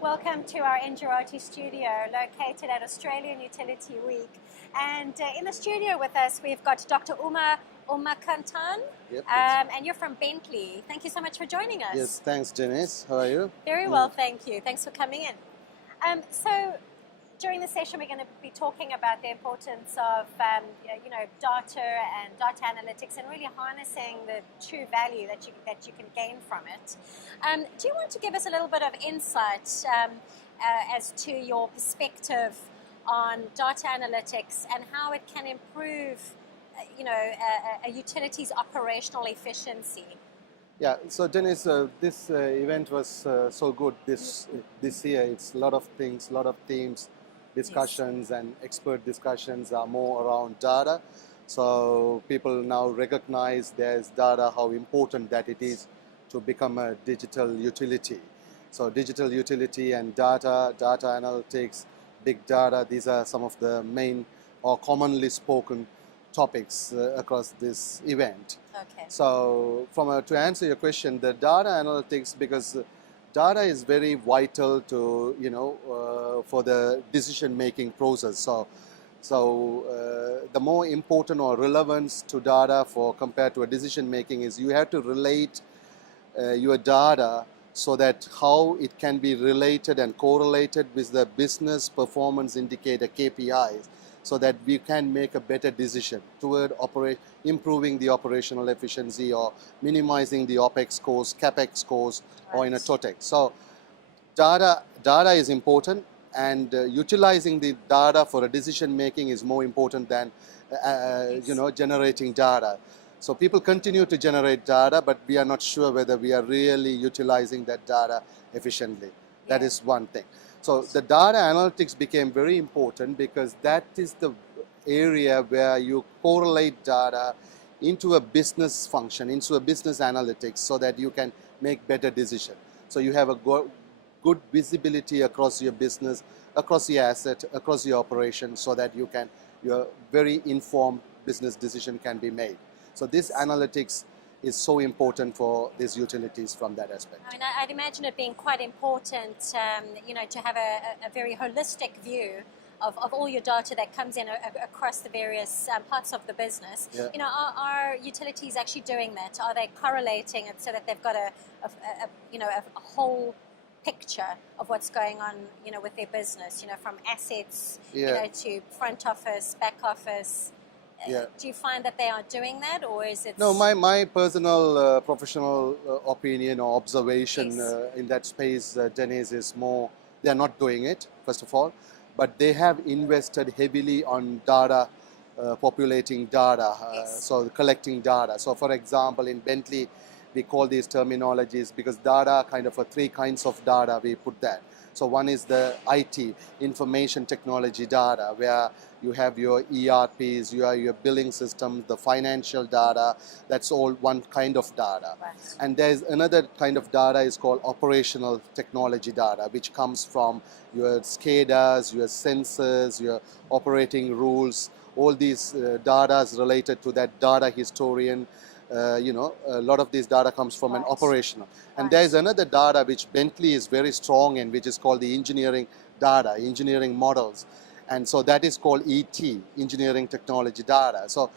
Welcome to our Engerati studio located at Australian Utility Week. And in the studio with us, we've got Dr. Umakhanthan, Yep, and you're from Bentley. Thank you so much for joining us. yes, thanks, Janice. How are you? Very well, thank you. Thanks for coming in. So during the session, we're going to be talking about the importance of data and data analytics and really harnessing the true value that you can gain from it. Do you want to give us a little bit of insight as to your perspective on data analytics and how it can improve, a utility's operational efficiency? Yeah, so Janice, this event was so good this year. It's a lot of things, a lot of themes, discussions, and expert discussions are more around data. So people now recognize there's data, how important that it is to become a digital utility. So digital utility and data analytics, big data, these are some of the main or commonly spoken topics across this event. Okay. So to answer your question, the data analytics, because data is very vital to, for the decision-making process. So the more important or relevance to data compared to a decision-making is you have to relate your data so that how it can be related and correlated with the business performance indicator KPIs, so that we can make a better decision toward improving the operational efficiency or minimizing the OPEX costs, CAPEX costs, or in a TOTEX. So data is important, and utilizing the data for a decision making is more important than generating data. So people continue to generate data, but we are not sure whether we are really utilizing that data efficiently. Yeah. That is one thing. So the data analytics became very important because that is the area where you correlate data into a business function, into a business analytics, so that you can make better decisions. So you have a good visibility across your business, across your asset, across your operation, so that your very informed business decision can be made. So this analytics is so important for these utilities from that aspect. I mean, I'd imagine it being quite important, to have a very holistic view of all your data that comes in across the various parts of the business. Yeah. Are utilities actually doing that? Are they correlating it so that they've got a whole picture of what's going on, with their business, from assets, yeah, to front office, back office? Yeah. Do you find that they are doing that, or is it? No, my personal professional opinion or observation in that space, Denise, is more, they are not doing it, first of all, but they have invested heavily on data, populating data, so collecting data. So for example, in Bentley, we call these terminologies because data, kind of three kinds of data we put that. So one is the IT, information technology data, where you have your ERPs, your billing systems, the financial data. That's all one kind of data. Right. And there's another kind of data is called operational technology data, which comes from your SCADAs, your sensors, your operating rules. All these data is related to that data historian. A lot of this data comes from an operational. And there is another data which Bentley is very strong in, which is called the engineering data, engineering models. And so that is called ET, engineering technology data. So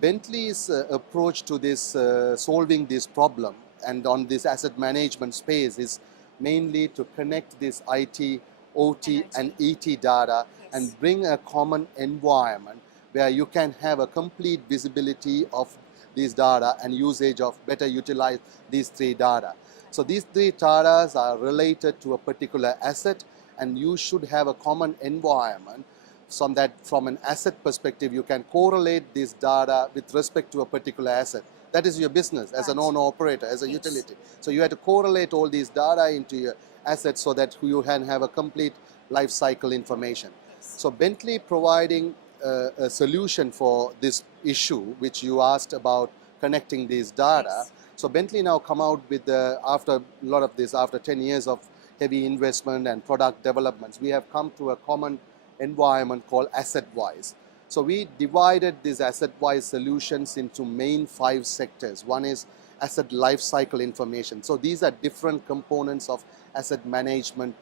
Bentley's approach to this, solving this problem and on this asset management space is mainly to connect this IT, OT, and ET data and bring a common environment where you can have a complete visibility of these data and usage of better utilize these three data. So these three data are related to a particular asset, and you should have a common environment so that from an asset perspective you can correlate this data with respect to a particular asset. That is your business as an owner-operator, as a utility. So you have to correlate all these data into your assets so that you can have a complete life cycle information. So Bentley providing a solution for this issue, which you asked about connecting these data. So Bentley now come out with, after a lot of this, after 10 years of heavy investment and product developments, we have come to a common environment called AssetWise. So we divided these AssetWise solutions into main 5 sectors. One is asset life cycle information. So these are different components of asset management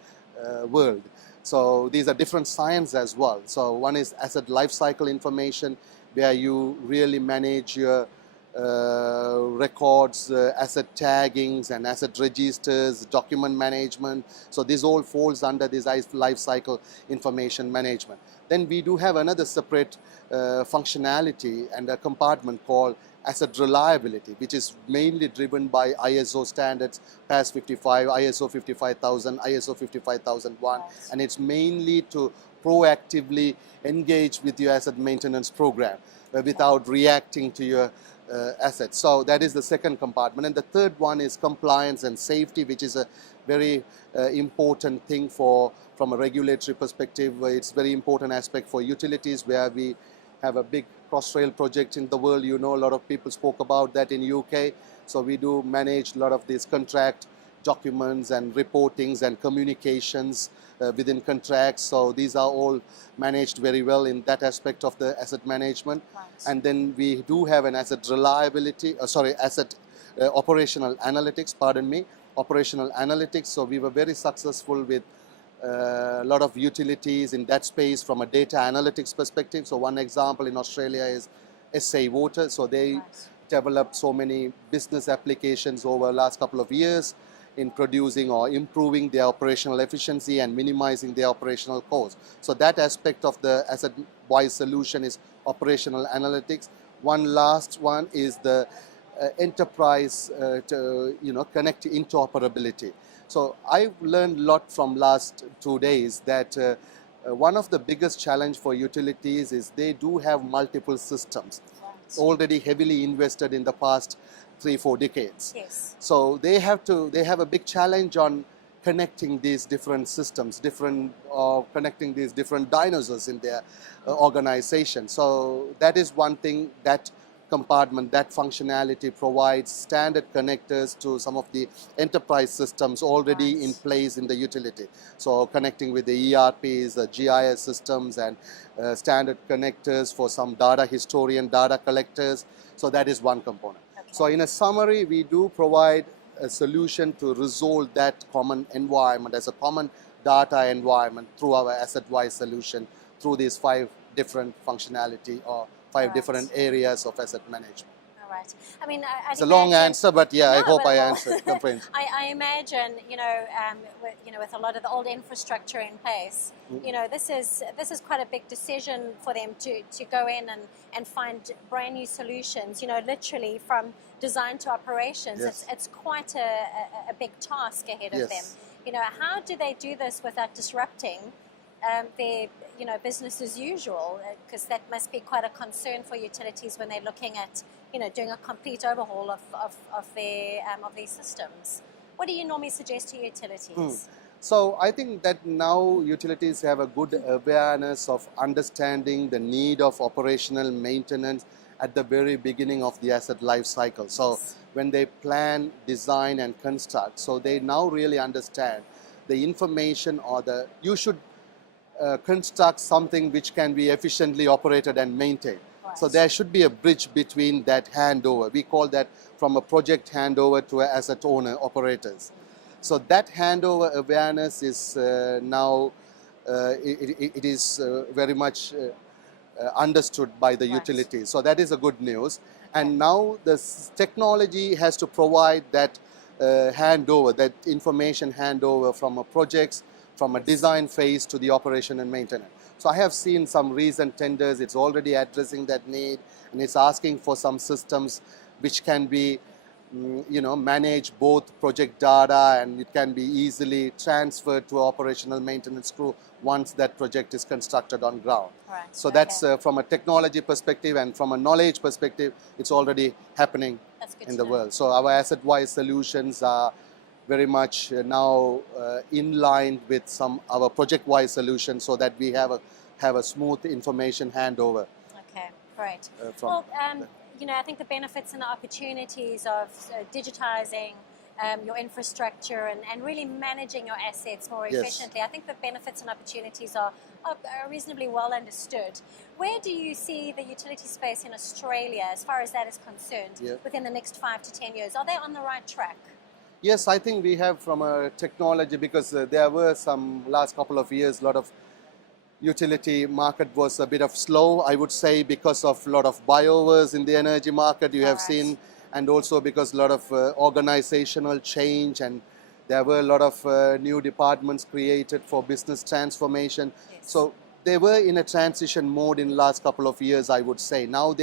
world. So these are different science as well. So one is asset life cycle information, where you really manage your records, asset taggings and asset registers, document management. So this all falls under this life cycle information management. Then we do have another separate functionality and a compartment called asset reliability, which is mainly driven by ISO standards, PAS 55, ISO 55000, ISO 55001, and it's mainly to proactively engage with your asset maintenance program without reacting to your assets. So that is the second compartment. And the third one is compliance and safety, which is a very important thing from a regulatory perspective. It's very important aspect for utilities, where we have a big Crossrail project in the world. You know, a lot of people spoke about that in UK. So we do manage a lot of these contract documents and reportings and communications within contracts. So these are all managed very well in that aspect of the asset management. Right. And then we do have an asset reliability, asset operational analytics, operational analytics. So we were very successful with a lot of utilities in that space from a data analytics perspective. So one example in Australia is SA Water. So they developed so many business applications over the last couple of years in producing or improving their operational efficiency and minimizing their operational costs. So that aspect of the asset-wise solution is operational analytics. One last one is the enterprise connect interoperability. So I've learned a lot from last 2 days that one of the biggest challenge for utilities is they do have multiple systems already heavily invested in the past 3-4 decades. Yes. So they have a big challenge on connecting these different systems, connecting these different dinosaurs in their organization. So that is one thing, that compartment, that functionality provides standard connectors to some of the enterprise systems already in place in the utility. So connecting with the ERPs, the GIS systems, and standard connectors for some data historian, data collectors. So that is one component. Okay. So in a summary, we do provide a solution to resolve that common environment as a common data environment through our asset-wise solution, through these 5 different functionality or 5 different areas of asset management. All right. I mean, it's a long answer, but yeah, I hope I answered comprehensively. I imagine, with a lot of the old infrastructure in place, this is quite a big decision for them to go in and find brand new solutions. Literally from design to operations. Yes. It's quite a big task ahead of them. How do they do this without disrupting their business as usual, because that must be quite a concern for utilities when they're looking at doing a complete overhaul of their systems. What do you normally suggest to utilities? So I think that now utilities have a good awareness of understanding the need of operational maintenance at the very beginning of the asset life cycle. So when they plan, design and construct, so they now really understand the information you should construct something which can be efficiently operated and maintained. Right. So there should be a bridge between that handover. We call that from a project handover to asset owner operators. So that handover awareness is now, it is very much understood by the utilities. So that is a good news. And now the technology has to provide that handover, that information handover from a projects, from a design phase to the operation and maintenance. So I have seen some recent tenders, it's already addressing that need, and it's asking for some systems which can be, manage both project data, and it can be easily transferred to operational maintenance crew once that project is constructed on ground. Right. So that's from a technology perspective, and from a knowledge perspective, it's already happening in the world. So our asset-wise solutions are very much now in line with our project-wise solutions, so that we have a smooth information handover. Okay, great. I think the benefits and the opportunities of digitizing your infrastructure and really managing your assets more efficiently, I think the benefits and opportunities are reasonably well understood. Where do you see the utility space in Australia, as far as that is concerned, within the next 5 to 10 years? Are they on the right track? Yes, I think we have from a technology, because there were some last couple of years, a lot of utility market was a bit of slow, I would say, because of a lot of buyovers in the energy market you have Alright. seen, and also because a lot of organizational change, and there were a lot of new departments created for business transformation. Yes. So they were in a transition mode in the last couple of years, I would say. Now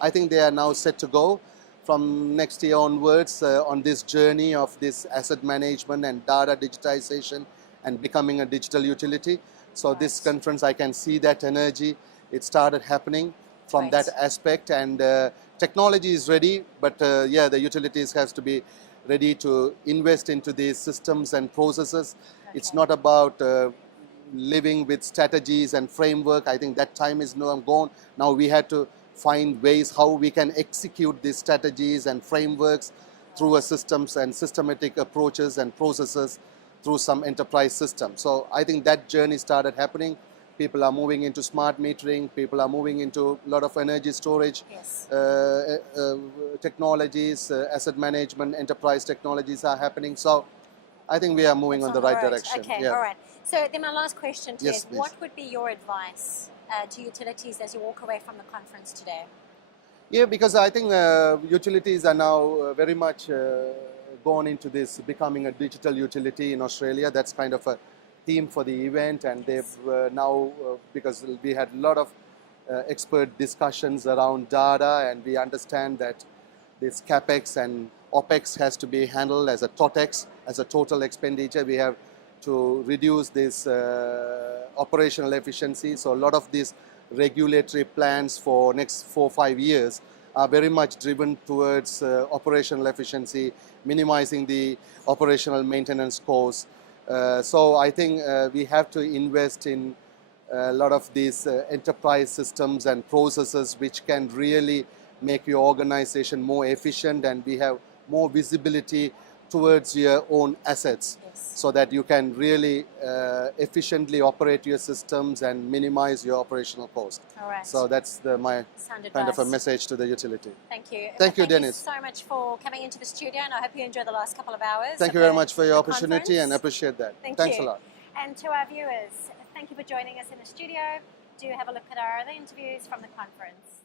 I think they are now set to go from next year onwards on this journey of this asset management and data digitization and becoming a digital utility. So this Right. conference, I can see that energy. It started happening from Right. that aspect, and technology is ready, but yeah, the utilities has to be ready to invest into these systems and processes. It's Okay. not about living with strategies and framework. I think that time is now gone. Now we had to find ways how we can execute these strategies and frameworks through a systems and systematic approaches and processes through some enterprise system. So I think that journey started happening. People are moving into smart metering. People are moving into a lot of energy storage Yes. technologies, asset management, enterprise technologies are happening. So I think we are moving It's on the right road. direction. Okay, Yeah. all right. So then my last question to you Yes, is, please. what would be your advice to utilities as you walk away from the conference today? Yeah, because I think utilities are now very much gone into this becoming a digital utility in Australia. That's kind of a theme for the event, and Yes. they've now, because we had a lot of expert discussions around data, and we understand that this capex and opex has to be handled as a totex, as a total expenditure. We have to reduce this operational efficiency. So a lot of these regulatory plans for next 4-5 years are very much driven towards operational efficiency, minimizing the operational maintenance costs. So I think we have to invest in a lot of these enterprise systems and processes which can really make your organization more efficient, and we have more visibility towards your own assets, Yes. so that you can really efficiently operate your systems and minimize your operational cost. All right. So that's my Sound kind of a advice. message to the utility. Thank you. Thank you, Thank Dennis. you so much for coming into the studio, and I hope you enjoyed the last couple of hours. Thank of you very the- much for your the opportunity, and conference. appreciate that. Thank Thanks you. a lot. And to our viewers, thank you for joining us in the studio. Do have a look at our other interviews from the conference.